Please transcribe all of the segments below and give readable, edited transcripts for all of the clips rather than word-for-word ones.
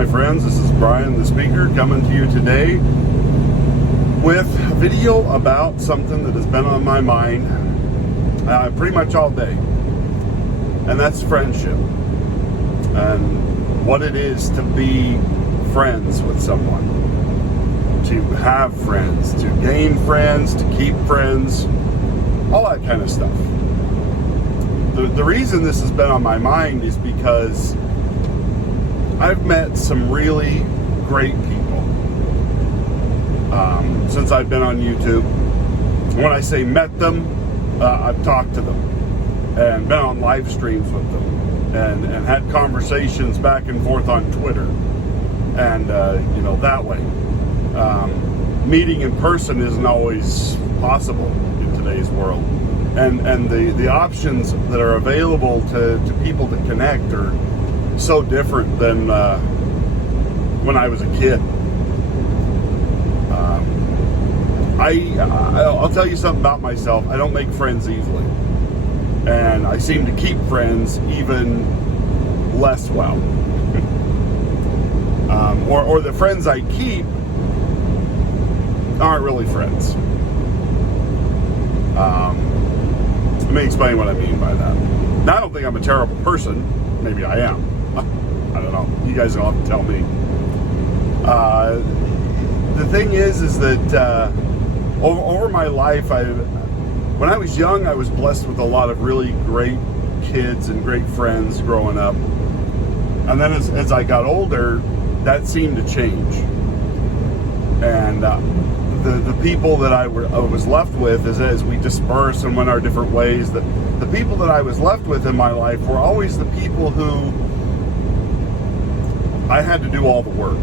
my friends. This is Brian the Speaker coming to you today with a video about something that has been on my mind pretty much all day, and that's friendship and what it is to be friends with someone, to have friends, to gain friends, to keep friends, all that kind of stuff. The reason this has been on my mind is because I've met some really great people since I've been on YouTube. When I say met them, I've talked to them and been on live streams with them and had conversations back and forth on Twitter and that way. Meeting in person isn't always possible in today's world, and the options that are available to people to connect are so different than when I was a kid. I'll tell you something about myself. I don't make friends easily, and I seem to keep friends even less well. Or the friends I keep aren't really friends. Let me explain what I mean by that. Now, I don't think I'm a terrible person. Maybe I am. I don't know. You guys will have to tell me. The thing is that over my life, when I was young, I was blessed with a lot of really great kids and great friends growing up. And then as I got older, that seemed to change. And the people that I was left with, as we dispersed and went our different ways, the people that I was left with in my life were always the people who I had to do all the work.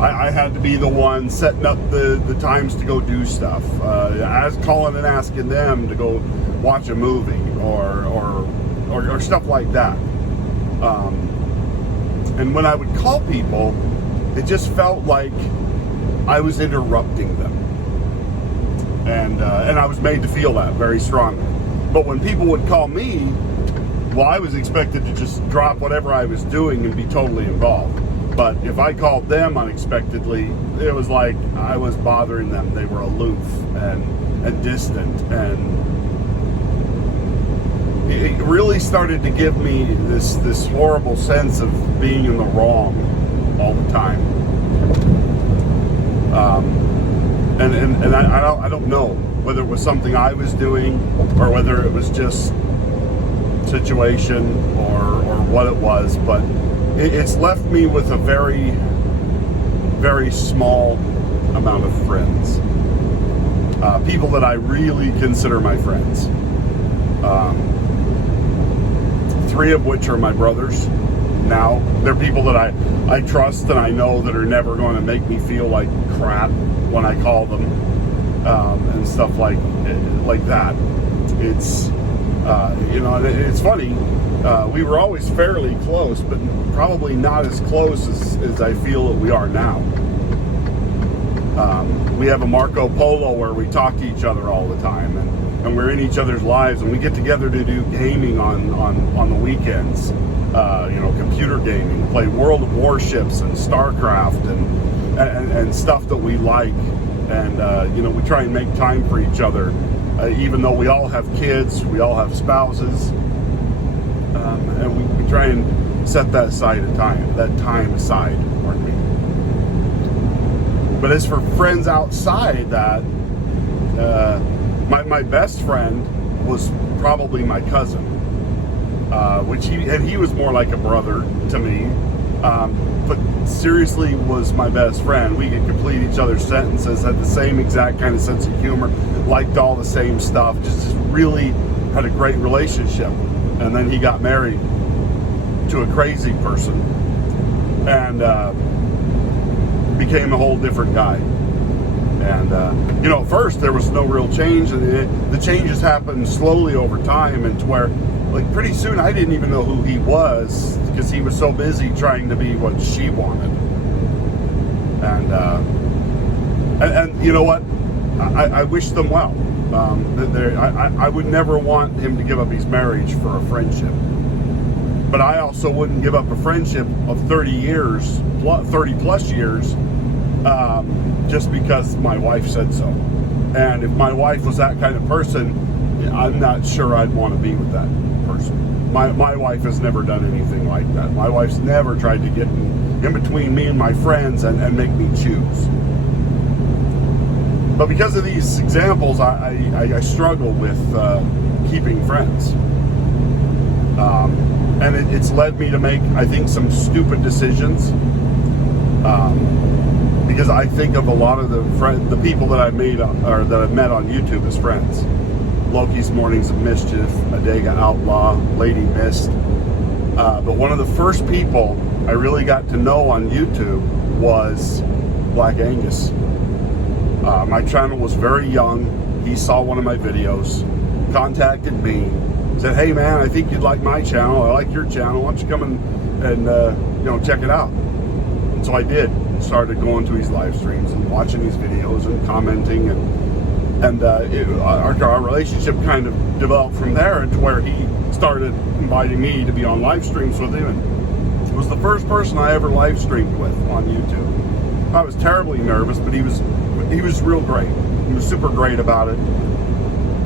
I had to be the one setting up the times to go do stuff, calling and asking them to go watch a movie or stuff like that. And when I would call people, it just felt like I was interrupting them, and I was made to feel that very strongly. But when people would call me, well, I was expected to just drop whatever I was doing and be totally involved. But if I called them unexpectedly, it was like I was bothering them. They were aloof and distant, and it really started to give me this horrible sense of being in the wrong all the time. And I don't know whether it was something I was doing or whether it was just situation or what it was, but it's left me with a very, very small amount of friends. People that I really consider my friends. 3 of which are my brothers. Now, they're people that I trust and I know that are never going to make me feel like crap when I call them, and stuff like that. It's it's funny. We were always fairly close, but probably not as close as I feel that we are now. We have a Marco Polo where we talk to each other all the time, and we're in each other's lives, and we get together to do gaming on the weekends. Computer gaming, play World of Warships and StarCraft and stuff that we like, and we try and make time for each other, even though we all have kids, we all have spouses, and we try and set that time aside. Pardon me. But as for friends outside that, my best friend was probably my cousin. Which he was more like a brother to me, but seriously was my best friend. We could complete each other's sentences, had the same exact kind of sense of humor, liked all the same stuff, just really had a great relationship. And then he got married to a crazy person and became a whole different guy. And at first there was no real change, and the changes happened slowly over time, and to where pretty soon I didn't even know who he was because he was so busy trying to be what she wanted. And you know what? I wish them well. I would never want him to give up his marriage for a friendship. but I also wouldn't give up a friendship of 30 plus years, just because my wife said so. And if my wife was that kind of person, I'm not sure I'd want to be with that person. My wife has never done anything like that. My wife's never tried to get in between me and my friends and make me choose. But because of these examples, I struggle with keeping friends. And it's led me to make, I think, some stupid decisions. Because I think of a lot of the people that I've met on YouTube as friends. Loki's Mornings of Mischief, Adega Outlaw, Lady Mist. But one of the first people I really got to know on YouTube was Black Angus. My channel was very young. He saw one of my videos, contacted me, said, "Hey man, I think you'd like my channel. I like your channel. Why don't you come and check it out?" And so I did. Started going to his live streams and watching his videos and commenting, and our relationship kind of developed from there to where he started inviting me to be on live streams with him. And it was the first person I ever live streamed with on YouTube. I was terribly nervous, but he was real great. He was super great about it,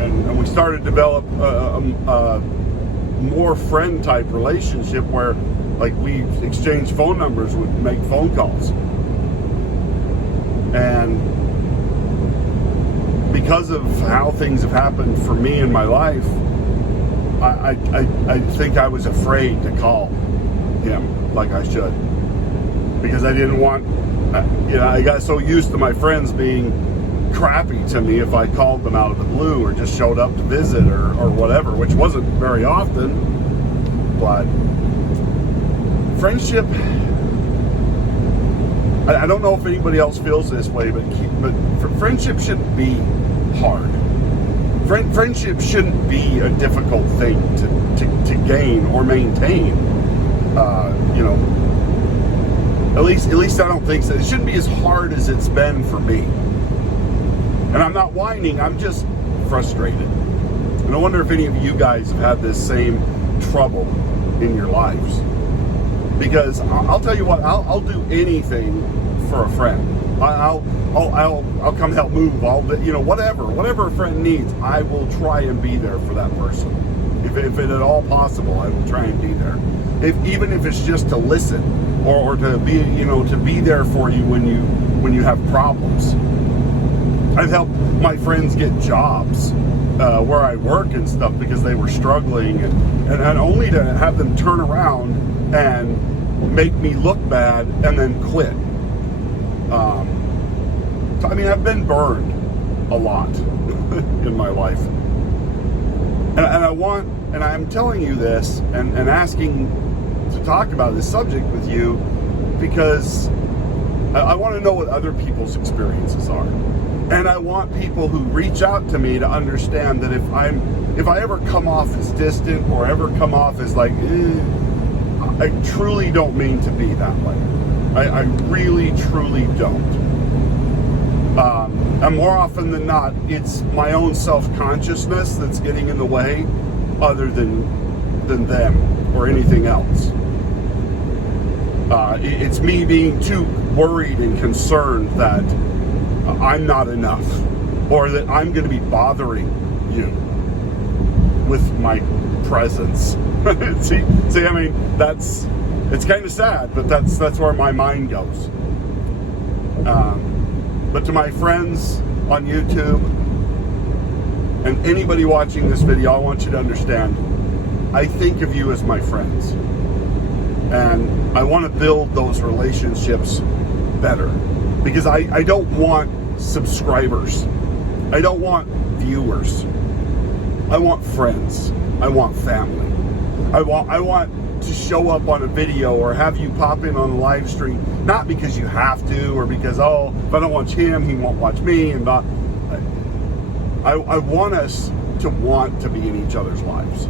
and we started to develop a more friend type relationship where, like, we exchanged phone numbers, would make phone calls. And because of how things have happened for me in my life, I think I was afraid to call him like I should, because I didn't want, I got so used to my friends being crappy to me if I called them out of the blue or just showed up to visit or whatever, which wasn't very often. But friendship, I don't know if anybody else feels this way, but friendship shouldn't be hard. Friendship shouldn't be a difficult thing to gain or maintain. At least I don't think so. It shouldn't be as hard as it's been for me. And I'm not whining, I'm just frustrated. And I wonder if any of you guys have had this same trouble in your lives. Because I'll tell you what, I'll do anything for a friend. I'll come help move. Whatever a friend needs, I will try and be there for that person. If it at all possible, I will try and be there. Even if it's just to listen or to be there for you when you have problems. I've helped my friends get jobs where I work and stuff because they were struggling, and only to have them turn around and make me look bad and then quit. So, I mean, I've been burned a lot in my life, and I'm telling you this and asking to talk about this subject with you because I want to know what other people's experiences are. And I want people who reach out to me to understand that if I ever come off as distant or ever come off as like, I truly don't mean to be that way. I really, truly don't. And more often than not, it's my own self-consciousness that's getting in the way other than them or anything else. It's me being too worried and concerned that I'm not enough, or that I'm going to be bothering you with my presence. see, I mean, it's kind of sad, but that's where my mind goes. But to my friends on YouTube and anybody watching this video, I want you to understand, I think of you as my friends, and I want to build those relationships better. Because I don't want subscribers. I don't want viewers. I want friends. I want family. I want to show up on a video or have you pop in on a live stream, not because you have to or because, if I don't watch him, he won't watch me. And not. I want us to want to be in each other's lives.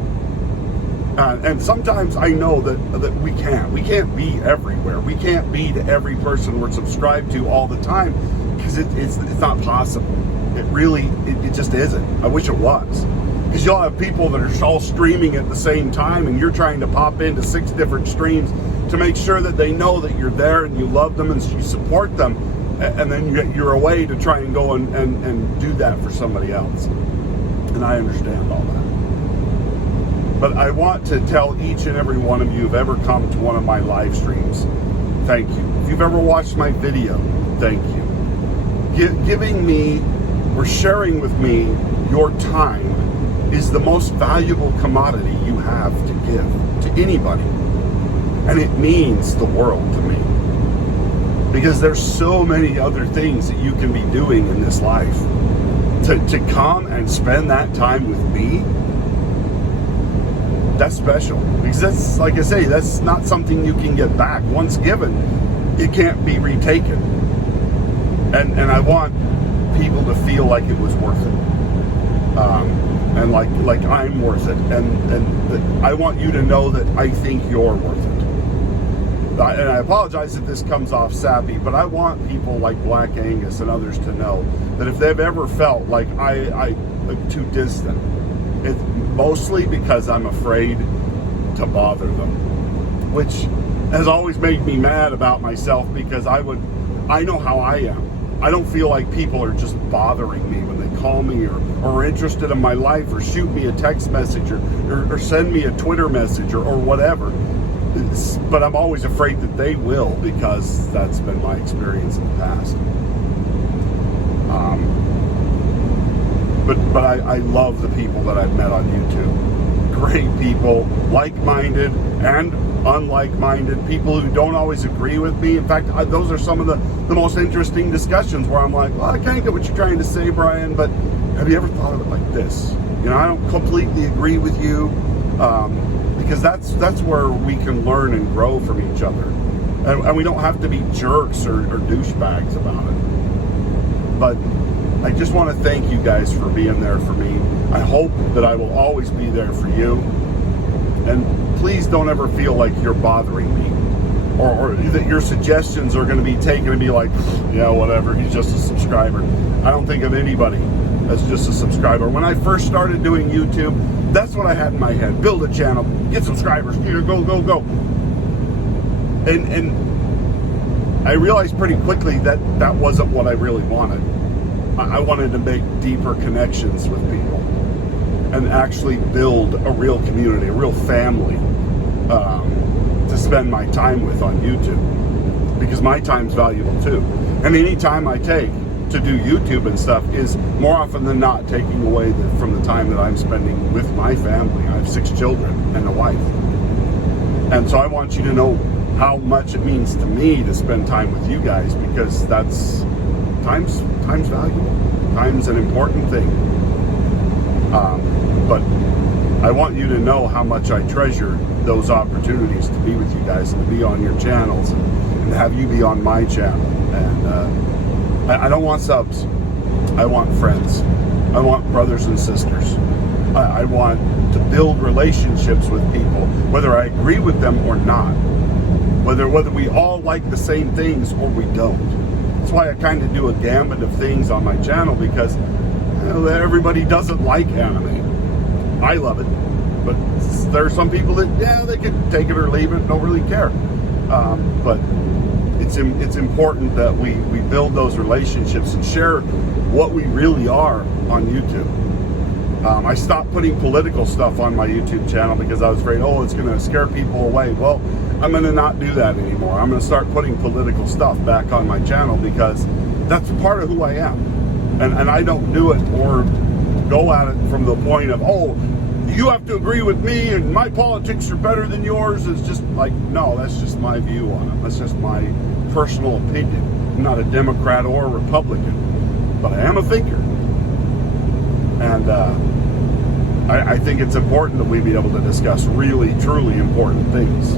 And sometimes I know that we can't be everywhere. We can't be to every person we're subscribed to all the time because it's not possible. It just isn't. I wish it was, Because you'll have people that are all streaming at the same time, and you're trying to pop into 6 different streams to make sure that they know that you're there and you love them and you support them, and then you're away to try and go and do that for somebody else. And I understand all that. But I want to tell each and every one of you who've ever come to one of my live streams, thank you. If you've ever watched my video, thank you. Giving me or sharing with me your time is the most valuable commodity you have to give to anybody. And it means the world to me. Because there's so many other things that you can be doing in this life. To come and spend that time with me, that's special. Because that's, like I say, that's not something you can get back. Once given, it can't be retaken. And I want people to feel like it was worth it. And like I'm worth it. And I want you to know that I think you're worth it. And I apologize if this comes off sappy, but I want people like Black Angus and others to know that if they've ever felt like I'm too distant, it's mostly because I'm afraid to bother them, which has always made me mad about myself, because I know how I am. I don't feel like people are just bothering me when they call me or are interested in my life or shoot me a text message or send me a Twitter message or whatever. But I'm always afraid that they will, because that's been my experience in the past. But I love the people that I've met on YouTube. Great people, like-minded and unlike-minded, people who don't always agree with me. In fact, those are some of the most interesting discussions where I'm like, well, I kind of get what you're trying to say, Brian, but have you ever thought of it like this? You know, I don't completely agree with you. Because that's where we can learn and grow from each other. And we don't have to be jerks or douchebags about it. But I just want to thank you guys for being there for me. I hope that I will always be there for you. And please don't ever feel like you're bothering me. Or that your suggestions are going to be taken and be like, yeah, whatever, he's just a subscriber. I don't think of anybody as just a subscriber. When I first started doing YouTube, that's what I had in my head. Build a channel, get subscribers, go. And I realized pretty quickly that that wasn't what I really wanted. I wanted to make deeper connections with people and actually build a real community, a real family to spend my time with on YouTube. Because my time's valuable too. And any time I take to do YouTube and stuff is more often than not taking away from the time that I'm spending with my family. I have 6 children and a wife. And so I want you to know how much it means to me to spend time with you guys, because that's time's valuable. Time's an important thing. But I want you to know how much I treasure those opportunities to be with you guys and to be on your channels and to have you be on my channel. And I don't want subs. I want friends. I want brothers and sisters. I want to build relationships with people, whether I agree with them or not. Whether we all like the same things or we don't. That's why I kind of do a gambit of things on my channel, because everybody doesn't like anime. I love it. But there are some people that, yeah, they could take it or leave it, don't really care. But it's important that we build those relationships and share what we really are on YouTube. I stopped putting political stuff on my YouTube channel because I was afraid, it's going to scare people away. Well, I'm going to not do that anymore. I'm going to start putting political stuff back on my channel, because that's part of who I am. And I don't do it or go at it from the point of, you have to agree with me and my politics are better than yours. It's just like, no, that's just my view on it. That's just my personal opinion. I'm not a Democrat or a Republican, but I am a thinker. And I think it's important that we be able to discuss really, truly important things.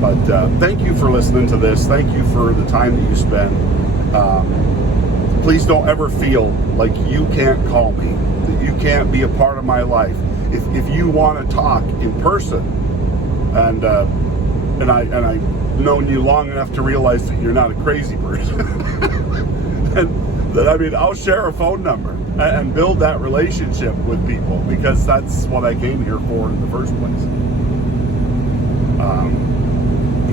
But thank you for listening to this. Thank you for the time that you spend. Please don't ever feel like you can't call me, that you can't be a part of my life. If you want to talk in person, and I've known you long enough to realize that you're not a crazy person, and that, I'll share a phone number. and build that relationship with people, because that's what I came here for in the first place.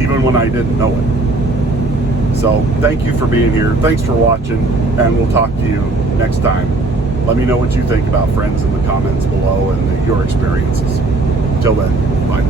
Even when I didn't know it. So thank you for being here. Thanks for watching, and we'll talk to you next time. Let me know what you think about Friends in the comments below and your experiences. Till then, bye.